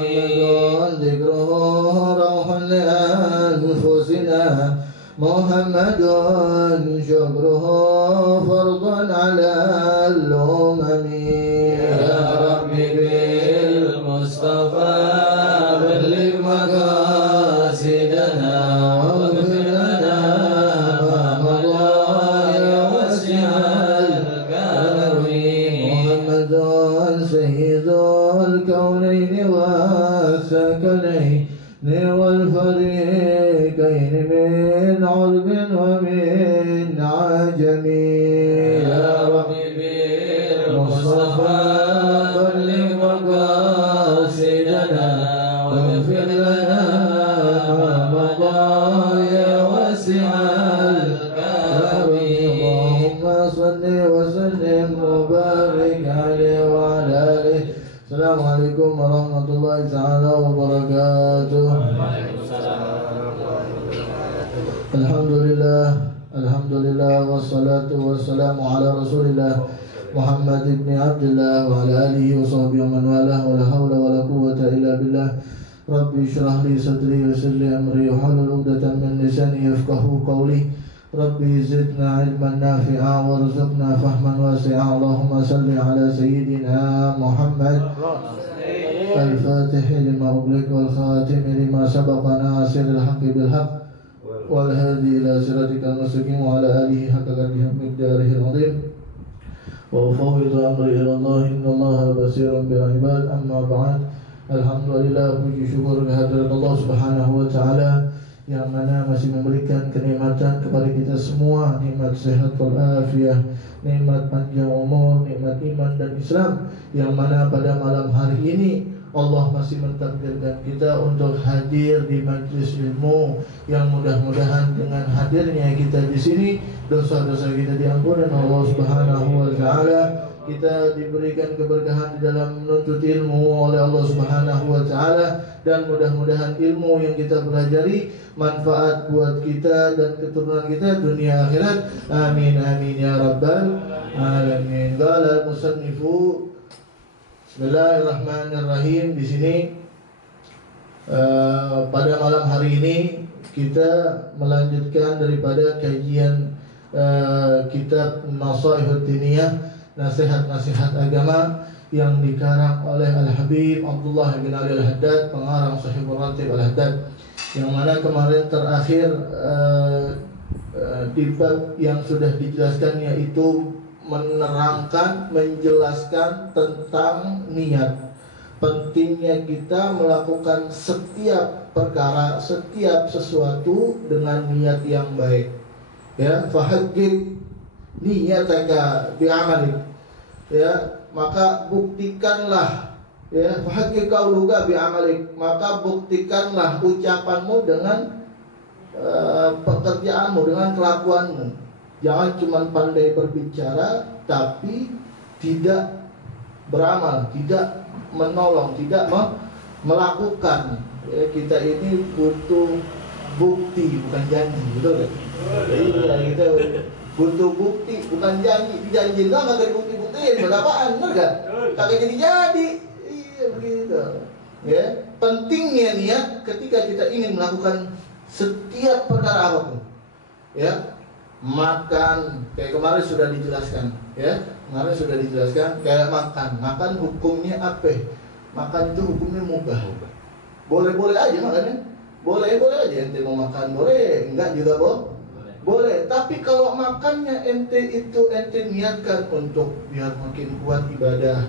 محمد ذكره روح لأنفسنا محمد شكره فرض على الأمم يا ربي بالمصطفى بلغ مقاصدنا واغفر لنا ما مضى يا واسع الكرم محمد سيد الكونين والثقلين والفريقين من عرب ومن عجم يا ربي بالمصطفى بلغ مقاصدنا واغفر لنا ما مضى يا واسع الكرم اللهم صل وسلم وبارك عليه وعلى آله. السلام عليكم ورحمة الله تعالى وبركاته. Alhamdulillah wassalatu wassalamu ala Rasulillah Muhammad ibn Abdullah wa ala alihi wa sahbihi wa man walah wa la hawla wa la quwwata illa billah. Rabbi shrah li sadri wa yassir li amri wa hlul 'uqdatam min lisani yafqahu qawli. Rabbi zidna ilman nafi'a warzuqna fahman wasi'a. Allahumma salli ala sayyidina Muhammad al-Fatih lima ughliqa wal khatim lima sabaqa nasiril haqqi bil haqq wal hadi ila siratikal mustaqim wa ala alihi haqqa qadrihi miqdarihi al-'azim. Wa ufawwidu amri ila Allah innallaha basirun bil ibad. Amma ba'd. Alhamdulillah, puji syukur kehadirat Allah Subhanahu wa taala yang mana masih memberikan kenikmatan kepada kita semua, nikmat sehat wal afiyah, nikmat panjang umur, nikmat iman dan Islam, yang mana pada malam hari ini Allah masih mentakdirkan kita untuk hadir di majlis ilmu, yang mudah-mudahan dengan hadirnya kita di sini dosa-dosa kita diampuni Allah Subhanahu wa taala. Kita diberikan keberkahan di dalam menuntut ilmu oleh Allah Subhanahu wa taala, dan mudah-mudahan ilmu yang kita pelajari manfaat buat kita dan keturunan kita dunia akhirat. Amin amin ya rabbal alamin. Qala al-musannifu Bismillahirrahmanirrahim. Di sini pada malam hari ini kita melanjutkan daripada kajian kitab Nasaihud Diniyah, nasihat-nasihat agama yang dikarang oleh Al-Habib Abdullah bin Ali Al-Haddad, pengarang Sahihul Ratib Al-Haddad, yang mana kemarin terakhir di bab yang sudah dijelaskan, yaitu menerangkan, menjelaskan tentang niat. Pentingnya kita melakukan setiap perkara, setiap sesuatu dengan niat yang baik. Ya, fahaqqiq niyataka bi'amalik. Ya, maka buktikanlah, ya, fahaqqiq qauluka bi'amalik, maka buktikanlah ucapanmu dengan pekerjaanmu, dengan kelakuanmu. Jangan cuma pandai berbicara tapi tidak beramal, tidak menolong, tidak melakukan. Ya, kita ini butuh bukti bukan janji, betul kan? Jadi kita butuh bukti bukan janji. Dijanji lah nggak ada bukti-buktiin, berapaan, benar kan? Kagak jadi. Iya begitu. Ya, pentingnya niat ketika kita ingin melakukan setiap perkara apapun. Ya, makan kayak kemarin sudah dijelaskan. Ya, kemarin sudah dijelaskan kayak makan hukumnya apa? Makan itu hukumnya mubah. Boleh-boleh aja makannya. Boleh-boleh aja ente mau makan, boleh, enggak juga boleh. Tapi kalau makannya ente niatkan untuk biar makin kuat ibadah,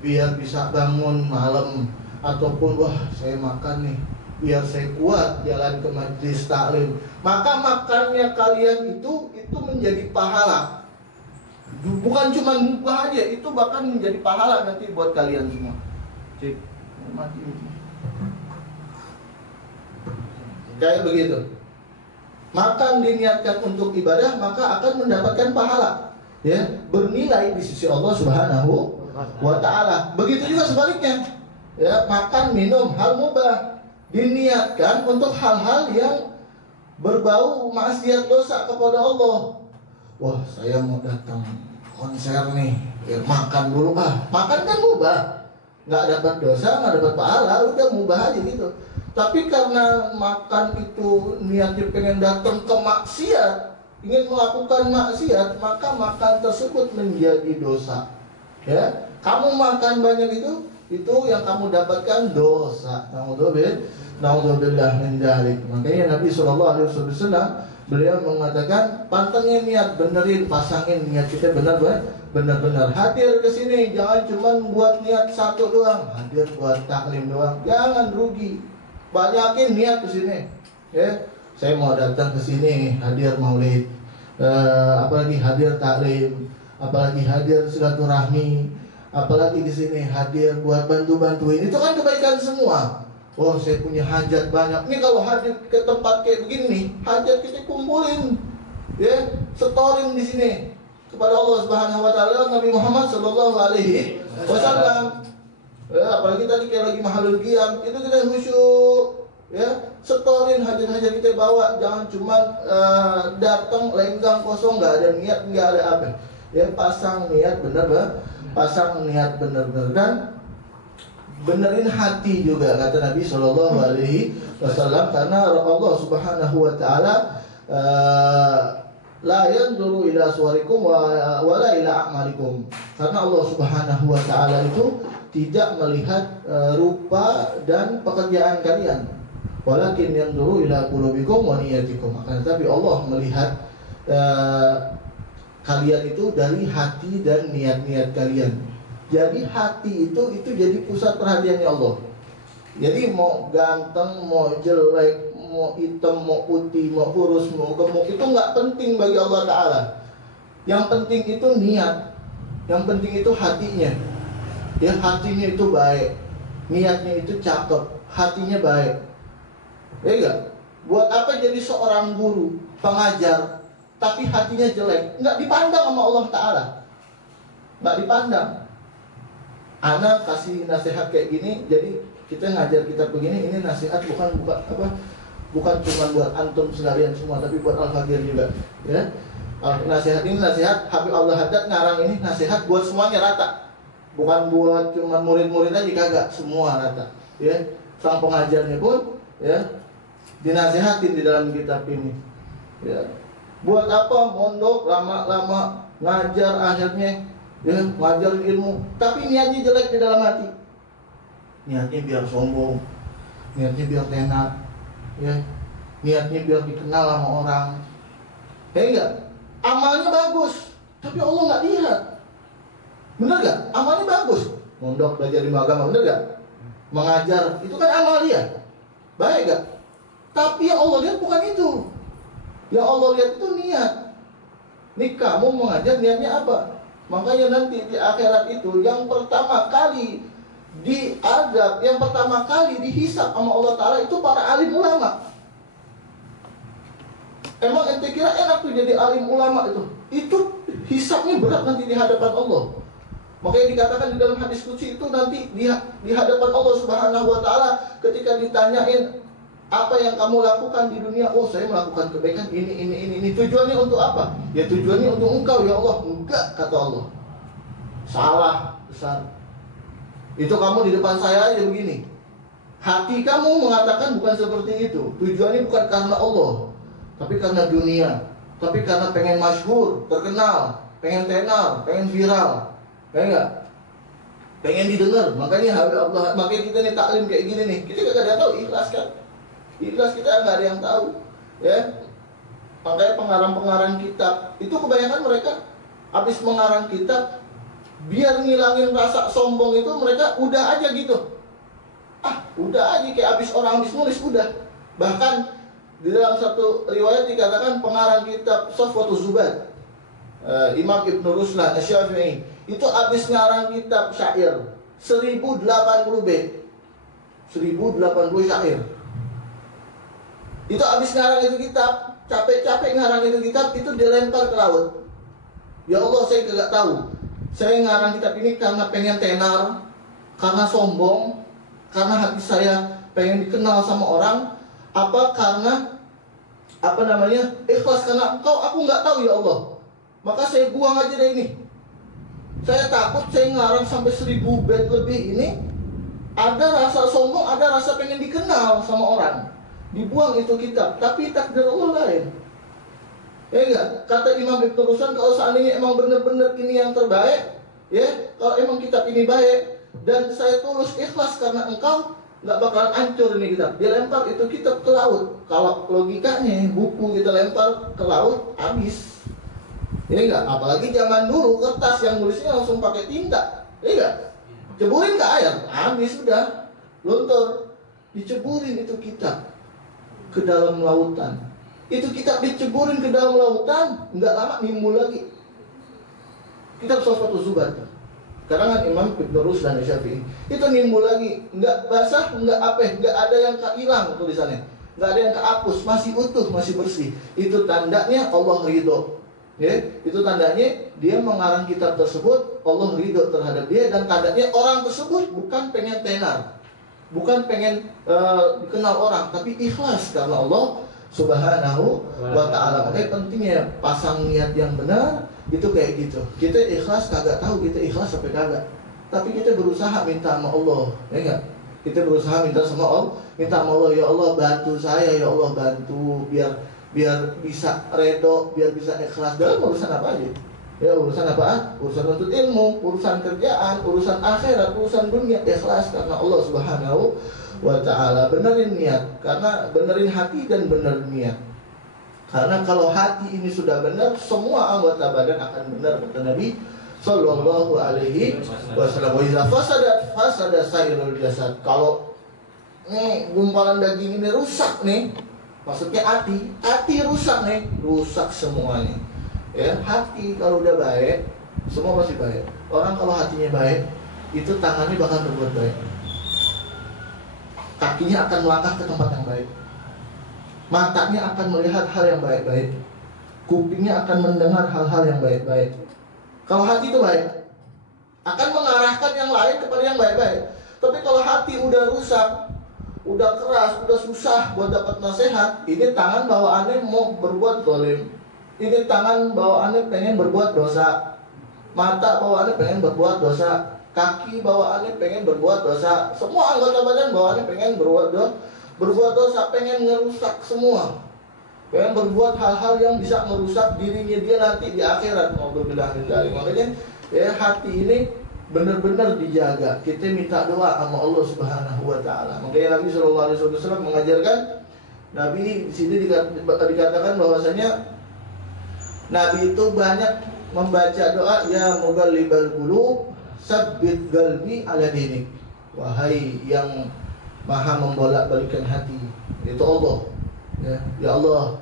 biar bisa bangun malam, ataupun wah saya makan nih biar saya kuat jalan ke majlis taklim, maka makannya kalian itu menjadi pahala. Bukan cuma mubah aja, itu bahkan menjadi pahala nanti buat kalian semua. Cik, mati. Kayak begitu. Makan diniatkan untuk ibadah, maka akan mendapatkan pahala, ya, bernilai di sisi Allah Subhanahu wa taala. Begitu juga sebaliknya. Ya, makan minum hal mubah diniatkan untuk hal-hal yang berbau maksiat dosa kepada Allah. Wah, saya mau datang konser nih, ya makan dulu. Makan kan mubah. nggak dapat dosa, nggak dapat pahala, udah mubah aja gitu. Tapi karena makan itu niatnya pengen datang ke maksiat, ingin melakukan maksiat, maka makan tersebut menjadi dosa. Ya, kamu makan banyak itu yang kamu dapatkan dosa. Naudzubillah min dzalik. Makanya Nabi sallallahu alaihi wasallam beliau mengatakan, pantengin niat, benerin, pasangin niat kita benar-benar hadir ke sini, jangan cuma buat niat satu doang, hadir buat taklim doang, jangan rugi. Banyakin niat ke sini. Ya, saya mau datang ke sini hadir maulid, apalagi hadir taklim, apalagi hadir silaturahmi, apalagi di sini hadir buat bantu-bantuin. Itu kan kebaikan semua. Oh, saya punya hajat banyak. Ini kalau hadir ke tempat kayak begini nih, hajat kita kumpulin, ya, setorin di sini kepada Allah Subhanahu wa taala, Nabi Muhammad sallallahu alaihi wasallam. Ya, apalagi tadi kayak lagi mahalul qiyam, itu kita khusyuk, ya, setorin hajat-hajat kita bawa, jangan cuma datang lenggang kosong, nggak ada niat, nggak ada apa. Ya, pasang niat benar, pasang niat benar-benar, dan benerin hati juga kata Nabi Shallallahu Alaihi Wasallam, karena Allah Subhanahu Wa Taala la yanzuru ila suwarikum wala ila a'malikum, karena Allah Subhanahu Wa Taala itu tidak melihat rupa dan pekerjaan kalian, walakin yanzuru ila qulubikum wa niyatikum, tapi Allah melihat kalian itu dari hati dan niat-niat kalian. Jadi hati itu jadi pusat perhatiannya Allah. Jadi mau ganteng, mau jelek, mau hitam, mau putih, mau kurus, mau gemuk, itu nggak penting bagi Allah Ta'ala. Yang penting itu niat, yang penting itu hatinya. Ya, hatinya itu baik, niatnya itu cakep, hatinya baik. Ya enggak? Buat apa jadi seorang guru, pengajar, tapi hatinya jelek? Nggak dipandang sama Allah Ta'ala, nggak dipandang. Ana kasih nasihat kayak gini, jadi kita ngajar kitab begini, ini nasihat bukan cuma buat antum sekalian semua, tapi buat Al-Faqir juga, ya. Nasihat ini nasihat Habib Allah Haddad ngarang ini nasihat buat semuanya rata, bukan buat cuma murid-murid aja, kagak, semua rata, ya. Sang pengajarnya pun, ya, dinasihatin di dalam kitab ini, ya. Buat apa mondok lama-lama ngajar, akhirnya ya, ngajar ilmu, tapi niatnya jelek di dalam hati. Niatnya biar sombong, niatnya biar tenar, ya, niatnya biar dikenal sama orang. Ya enggak? Amalnya bagus, tapi Allah nggak lihat. Bener gak? Amalnya bagus. Mondok belajar di agama, bener gak? Mengajar, itu kan amal dia, baik gak? Tapi yang Allah lihat bukan itu. Yang Allah lihat itu niat. Nih kamu mengajar niatnya apa? Makanya nanti di akhirat itu yang pertama kali diadab, yang pertama kali dihisab sama Allah Ta'ala itu para alim ulama. Emang ente kira enak tuh jadi alim ulama itu? Itu hisabnya berat nanti di hadapan Allah. Makanya dikatakan di dalam hadis qudsi itu nanti di hadapan Allah Subhanahu Wa Ta'ala ketika ditanyain apa yang kamu lakukan di dunia, oh saya melakukan kebaikan ini. Tujuannya untuk apa? Ya tujuannya untuk engkau ya Allah. Enggak, kata Allah. Salah besar. Itu kamu di depan saya aja begini. Hati kamu mengatakan bukan seperti itu. Tujuannya bukan karena Allah, tapi karena dunia, tapi karena pengen masyhur, terkenal, pengen tenar, pengen viral. Kayak enggak? Pengen didengar. Makanya Allah, makanya kita nih taklim kayak gini nih. Kita enggak ada tahu ikhlas kan? Ikhlas kita nggak ada yang tahu, ya. Makanya pengarang-pengarang kitab itu kebanyakan mereka habis mengarang kitab biar ngilangin rasa sombong itu, mereka udah aja gitu. Udah aja kayak habis nulis udah. Bahkan di dalam satu riwayat dikatakan pengarang kitab Safwatul Zubad, Imam Ibnu Ruslan Asy-Syafi'i, itu habis ngarang kitab syair 1080 bait. 1080 syair. Itu abis ngarang itu kitab, capek-capek ngarang itu kitab, itu dilempar ke laut. Ya Allah, saya gak tahu. Saya ngarang kitab ini karena pengen tenar, karena sombong, karena hati saya pengen dikenal sama orang, apa karena ikhlas karena aku nggak tahu ya Allah. Maka saya buang aja deh ini. Saya takut saya ngarang sampai 1000 bait lebih ini, Ada rasa sombong, ada rasa pengen dikenal sama orang. Dibuang itu kitab, tapi takdir Allah lain. Ya enggak? Kata Imam Ibn Ruslan, kalau seandainya emang benar-benar ini yang terbaik, ya, kalau emang kitab ini baik dan saya tulus ikhlas karena engkau, nggak bakalan hancur ini kitab. Dia lempar itu kitab ke laut. Kalau logikanya buku kita lempar ke laut, habis. Ya enggak? Apalagi zaman dulu kertas yang nulisnya langsung pakai tinta. Ya enggak? Ceburin ke air, habis sudah, luntur. Diceburin itu kitab ke dalam lautan. Itu kitab diceburin ke dalam lautan, nggak lama nimbul lagi. Kitab Sofatul Zubat, karangan Imam Ibn Ruslan dan Syafi'i. Itu nimbul lagi, nggak basah, nggak apa, nggak ada yang hilang tulisannya, nggak ada yang kehapus, masih utuh, masih bersih. Itu tandanya Allah ridho. Ya, itu tandanya dia mengarang kitab tersebut, Allah ridho terhadap dia, dan tandanya orang tersebut bukan pengen tenar, bukan pengen dikenal orang, tapi ikhlas karena Allah Subhanahu wa ta'ala. Makanya pentingnya pasang niat yang benar itu kayak gitu. Kita ikhlas kagak tahu kita ikhlas sampai kagak, tapi kita berusaha minta sama Allah, ya enggak? Kita berusaha minta sama Allah, minta sama Allah, ya Allah bantu saya, ya Allah bantu biar bisa redo, biar bisa ikhlas dalam urusan apa aja. Ya urusan apa? Urusan untuk ilmu, urusan kerjaan, urusan akhirat, urusan dunia, ikhlas karena Allah Subhanahu wa ta'ala. Benerin niat, karena benerin hati dan bener niat. Karena kalau hati ini sudah benar, semua anggota badan akan benar, kata Nabi Sallallahu alaihi wasallam. Wa iza fasada sairul jasad. Kalau nih gumpalan daging ini rusak nih, maksudnya hati rusak nih, rusak semuanya. Ya, hati kalau udah baik, semua pasti baik. Orang kalau hatinya baik, itu tangannya bakal berbuat baik. Kakinya akan melangkah ke tempat yang baik. Matanya akan melihat hal yang baik-baik. Kupingnya akan mendengar hal-hal yang baik-baik. Kalau hati itu baik, akan mengarahkan yang lain kepada yang baik-baik. Tapi kalau hati udah rusak, udah keras, udah susah buat dapat nasihat, ini tangan bawaannya mau berbuat zalim. Ini tangan bawaannya pengen berbuat dosa. Mata bawaannya pengen berbuat dosa. Kaki bawaannya pengen berbuat dosa. Semua anggota badan bawaannya pengen berbuat dosa, pengen ngerusak semua. Pengen berbuat hal-hal yang bisa merusak dirinya dia nanti di akhirat. Makanya ya hati ini benar-benar dijaga. Kita minta doa sama Allah Subhanahu wa ta'ala. Makanya Nabi SAW mengajarkan, Nabi di sini dikatakan bahwasanya Nabi itu banyak membaca doa, ya mughalibal qulub sabbit qalbi ala dinik. Wahai yang maha membolak-balikan hati, itu Allah. Ya Allah,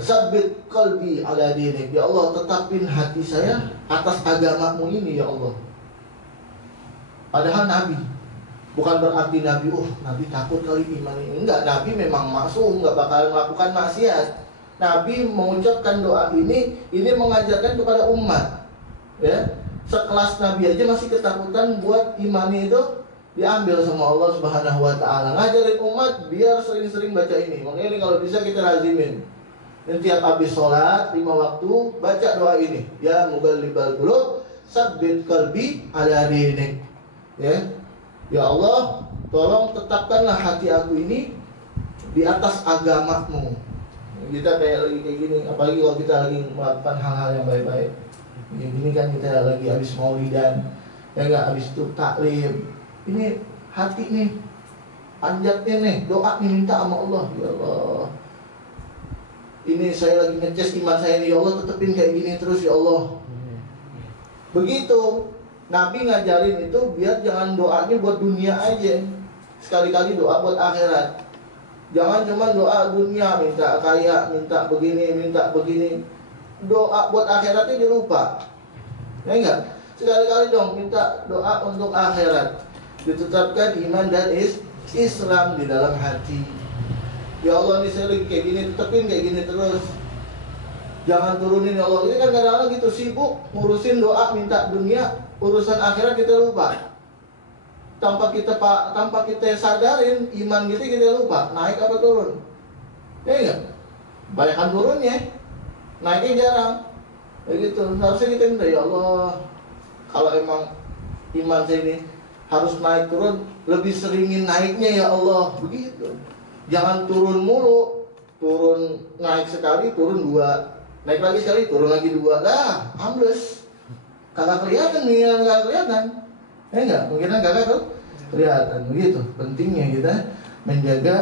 sabbit qalbi ala dinik. Ya Allah, tetapin hati saya atas agamamu ini ya Allah. Padahal Nabi, bukan berarti Nabi, Nabi takut kali iman ini. Enggak, Nabi memang maksum, enggak bakal melakukan maksiat. Nabi mengucapkan doa ini mengajarkan kepada umat. Ya, sekelas Nabi aja masih ketakutan buat imannya itu diambil sama Allah Subhanahu wa ta'ala. Ngajarin umat biar sering-sering baca ini. Makanya ini kalau bisa kita lazimin. Dan tiap habis sholat 5 waktu baca doa ini. Ya mughalibal qulub sabbit qalbi ala dinik. Ya Allah, tolong tetapkanlah hati aku ini di atas agamamu. Kita kayak gini, apalagi kalau kita lagi melakukan hal-hal yang baik-baik. Ini kan kita lagi habis maulidan, ya enggak, habis itu taklim. Ini hati nih, panjatnya nih, doa nih minta sama Allah. Ya Allah, ini saya lagi ngecas iman saya nih, ya Allah tetepin kayak gini terus ya Allah. Begitu Nabi ngajarin itu biar jangan doanya buat dunia aja, sekali-kali doa buat akhirat. Jangan cuma doa dunia, minta kaya, minta begini. Doa buat akhiratnya dia lupa. Ya enggak? Sekali-kali dong minta doa untuk akhirat. Ditetapkan iman dan Islam di dalam hati. Ya Allah, ini saya lagi kayak gini, tetepin kayak gini terus. Jangan turunin ya Allah. Ini kan kadang-kadang gitu sibuk ngurusin doa minta dunia, urusan akhirat kita lupa. Tanpa kita sadarin iman kita lupa naik apa turun. Ya enggak? Banyakan turunnya, naiknya jarang. Begitu. Harusnya kita minta, ya Allah, kalau emang iman saya ini harus naik turun, lebih seringin naiknya ya Allah, begitu. Jangan turun mulu, turun naik sekali, turun dua, naik lagi sekali, turun lagi dua, dah ambles. Kagak kelihatan nih, kagak kelihatan. Enggak, mungkin kagak tuh kelihatan. Begitu pentingnya kita menjaga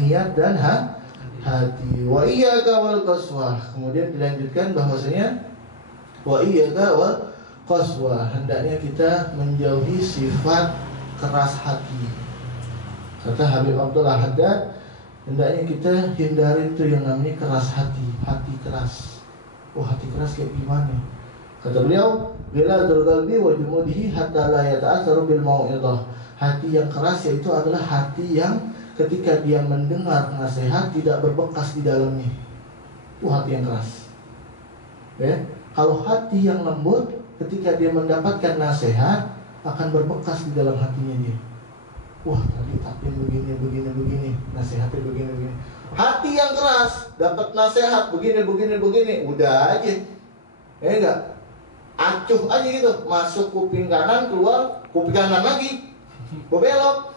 niat dan hati. Wa iyyaka wal qaswah. Kemudian dilanjutkan bahwasanya wa iyyaka wal qaswah, hendaknya kita menjauhi sifat keras hati. Kata Habib Abdullah Haddad, hendaknya kita hindari itu yang namanya keras hati, hati keras. Oh, hati keras kayak gimana? Kata beliau, ghiladul qalbi wa jumudihi hatta la yata'atsaru bil mau'izah. Hati yang keras yaitu adalah hati yang ketika dia mendengar nasihat tidak berbekas di dalamnya. Itu hati yang keras. Ya, kalau hati yang lembut ketika dia mendapatkan nasihat akan berbekas di dalam hatinya dia. Wah, tadi takdim begini, nasihatnya begini. Hati yang keras dapat nasihat begini, udah aja. Ya enggak? Acuh aja gitu, masuk kuping kanan, keluar kuping kanan lagi, belok,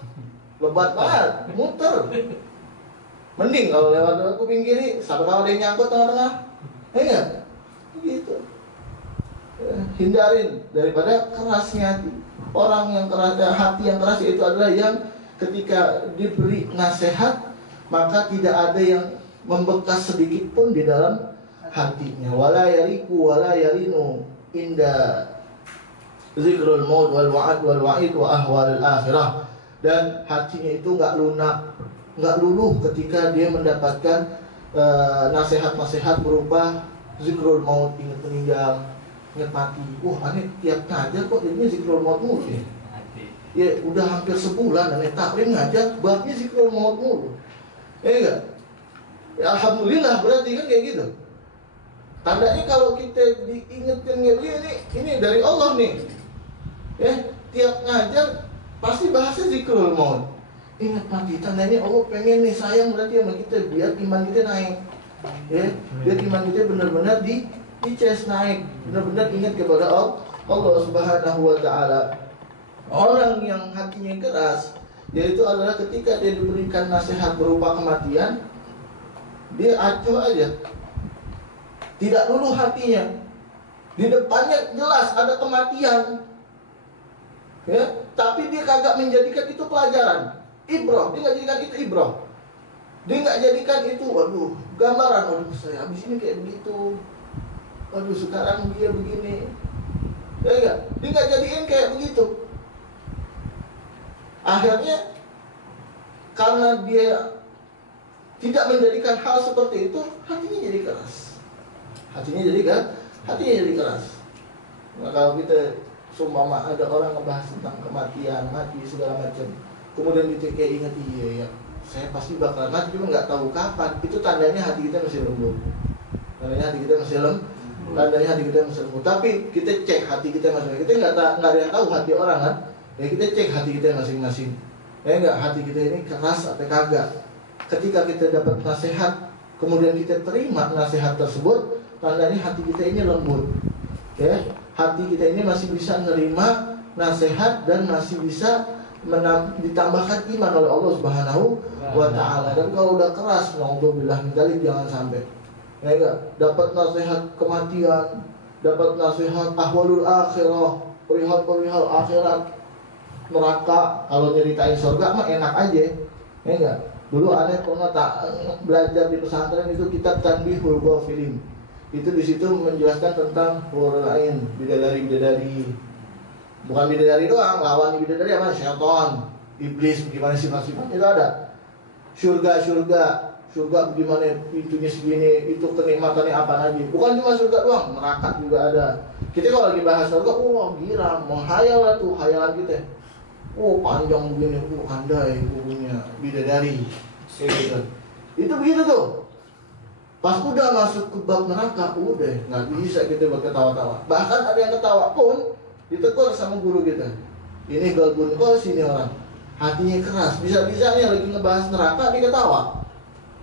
lebat banget, muter. Mending kalau lewat kuping kiri, sampai kalau ada yang nyangkut tengah-tengah, enggak? Gitu. Hindarin daripada kerasnya hati. Orang yang keras, hati yang keras itu adalah yang ketika diberi nasihat maka tidak ada yang membekas sedikit pun di dalam hatinya. Wala yariku wala yarinu inda zikrul maut wal wa'ad wal wa'id wa ahwalil akhirah. Dan hatinya itu nggak lunak, nggak luluh ketika dia mendapatkan nasihat-nasihat berupa zikrul maut, ingat meninggal, ingat mati. Aneh tiap ngajar kok jadinya zikrul maut mulu ya. Ya udah hampir sebulan aneh taklim ngajar babnya zikrul maut mulu. Enggak? Ya, alhamdulillah berarti kan kayak gitu. Tandanya kalau kita diingetin ini dari Allah nih. Ya, tiap ngajar pasti bahasa zikrul maut. Ingat mati, tandanya Allah pengen nih sayang berarti sama kita biar iman kita naik. Ya, biar iman kita benar-benar dices naik, benar-benar ingat kepada Allah Subhanahu wa taala. Orang yang hatinya keras yaitu adalah ketika dia diberikan nasihat berupa kematian, dia acuh aja, tidak luluh hatinya. Di depannya jelas ada kematian, ya, tapi dia kagak menjadikan itu pelajaran, ibrah. Dia nggak jadikan itu ibrah. Dia nggak jadikan itu, waduh, gambaran. Waduh, saya habis ini kayak begitu. Waduh, sekarang dia begini. Ya enggak? Dia nggak jadiin kayak begitu. Akhirnya karena dia tidak menjadikan hal seperti itu, hatinya jadi keras. Hatinya jadi keras. Nah, kalau kita seumpama ada orang ngebahas tentang kematian, mati segala macam, kemudian kita kayak ingat, iya ya, saya pasti bakal mati, cuma nggak tahu kapan. Itu tandanya hati kita masih lembut. Tandanya hati kita masih lembut. Tapi kita cek hati kita masing-masing. Kita nggak ada yang tahu hati orang kan. Ya kita cek hati kita masing-masing. Ya enggak, hati kita ini keras atau kagak. Ketika kita dapat nasihat, kemudian kita terima nasihat tersebut, tandanya hati kita ini lembut. Ya, hati kita ini masih bisa menerima nasihat dan masih bisa ditambahkan iman oleh Allah Subhanahu wa taala. Dan kalau udah keras, naudzubillah min dzalik, jangan sampai. Ya enggak, dapat nasihat kematian, dapat nasihat ahwalul akhirah, perihal akhirat, neraka. Kalau nyeritain surga mah enak aja, ya enggak. Dulu aneh pernah belajar di pesantren itu kitab Tanbihul Ghafilin. Itu di situ menjelaskan tentang hurul ain, bidadari. Bukan bidadari doang, lawan bidadari apa? Syaitan, iblis, bagaimana sifat-sifatnya itu ada. Surga bagaimana pintunya segini, itu kenikmatannya apa aja. Bukan cuma surga doang, neraka juga ada. Kita kalau lagi bahas surga, gila, menghayal lah tuh hayalan kita. Panjang begini, andai punya bidadari, kayak gitu. Itu begitu tuh. Pas udah masuk ke bab neraka, udah nggak bisa kita buat ketawa-tawa. Bahkan ada yang ketawa pun ditegur sama guru kita. Ini galbun kos ini orang, hatinya keras. Bisa-bisanya lagi ngebahas neraka dia ketawa.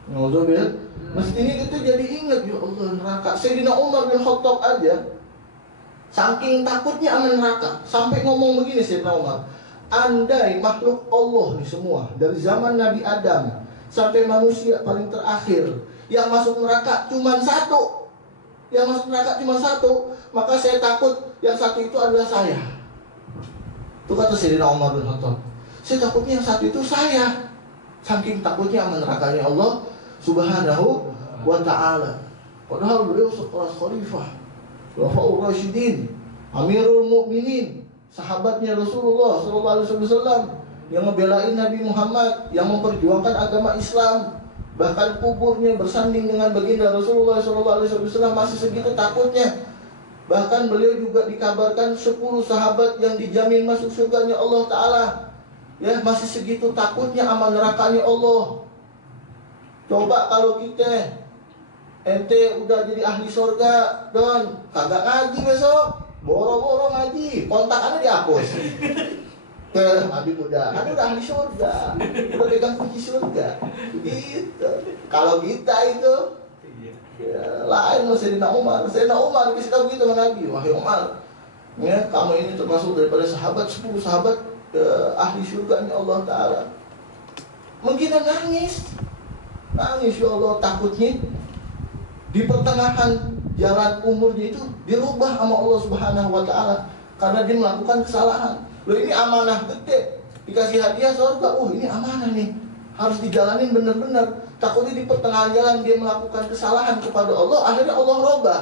Nggak mestinya kita jadi ingat, ya Allah, neraka. Sayyidina Umar bin Khattab aja saking takutnya sama neraka sampai ngomong begini, Sayyidina Umar, andai makhluk Allah nih semua, dari zaman Nabi Adam sampai manusia paling terakhir, yang masuk neraka cuma satu, maka saya takut yang satu itu adalah saya. Itu kata Sayyidina Umar bin Khattab, saya takutnya yang satu itu saya, saking takutnya sama nerakanya Allah Subhanahu wa ta'ala. Padahal beliau sekelas khalifah, Khulafaur Rasyidin, Amirul Mukminin, sahabatnya Rasulullah SAW, yang ngebelain Nabi Muhammad, yang memperjuangkan agama Islam. Bahkan kuburnya bersanding dengan baginda Rasulullah SAW, masih segitu takutnya. Bahkan beliau juga dikabarkan 10 sahabat yang dijamin masuk surganya Allah Ta'ala. Ya, masih segitu takutnya sama nerakanya Allah. Coba kalau kita, ente udah jadi ahli surga, Don, kagak ngaji besok, boro-boro ngaji, kontakannya dihapus. Habib udah ahli surga, udah pegang kunci surga. Gitu. Kalau kita itu ya, lain loh. Sayyidina Umar kasih tahu gitu sama Nabi, wahai Umar, ya, kamu ini termasuk daripada 10 sahabat ahli surganya Allah Ta'ala. Mungkin nangis ya Allah, takutnya di pertengahan jalan umurnya itu dirubah sama Allah Subhanahu wa Ta'ala karena dia melakukan kesalahan. Loh, ini amanah gede, dikasih hadiah surga. Ini amanah nih, harus dijalanin benar-benar. Takutnya di pertengahan jalan dia melakukan kesalahan kepada Allah, akhirnya Allah robah.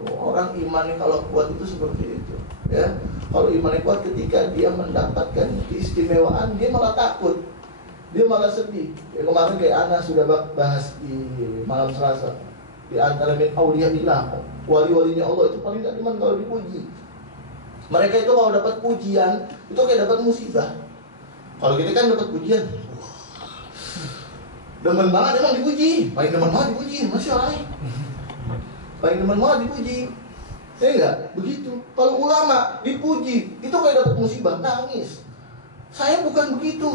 Tuh, orang imannya kalau kuat itu seperti itu, ya. Kalau imannya kuat, ketika dia mendapatkan keistimewaan, dia malah takut, dia malah sedih. Ya, kemarin kayak Ana sudah bahas di malam Selasa, di antara min auliyaillah, wali-walinya Allah itu paling gak demen kalau dipuji. Mereka itu kalau dapat pujian itu kayak dapat musibah. Kalau kita kan dapat pujian, demen banget emang dipuji, paling demen banget dipuji, masih orangnya paling demen banget dipuji. Ya enggak? Begitu. Kalau ulama dipuji, itu kayak dapat musibah, nangis. Saya bukan begitu.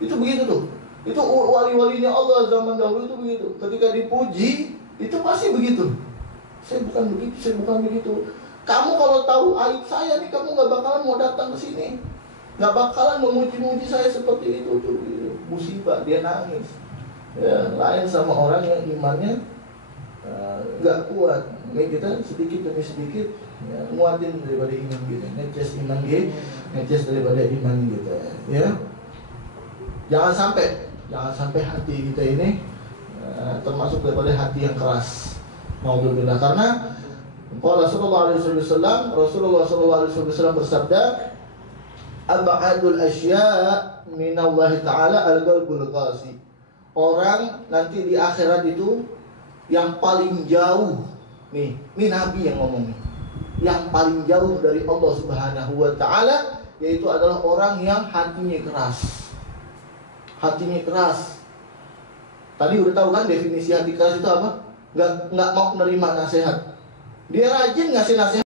Itu begitu tuh. Itu wali-walinya Allah zaman dahulu itu begitu. Ketika dipuji, itu pasti begitu. Saya bukan begitu. Kamu kalau tahu aib saya nih, kamu gak bakalan mau datang ke sini. Gak bakalan memuji-muji saya seperti itu tuh. Musibah, dia nangis. Ya, lain sama orang yang imannya gak kuat. Kayak kita sedikit demi sedikit ya, nguatin daripada iman kita, ngeces daripada iman kita, ya. Jangan sampai hati kita ini termasuk daripada hati yang keras. Naudzubillah. Karena Rasulullah SAW bersabda, ab'adul asya' minallahi ta'ala al-qalbul qasi. Orang nanti di akhirat itu yang paling jauh, nih Nabi yang ngomong nih, yang paling jauh dari Allah Subhanahu wa Ta'ala, yaitu adalah orang yang hatinya keras. Tadi udah tahu kan definisi hati keras itu apa? Nggak mau menerima nasihat. Dia rajin ngasih nasihat.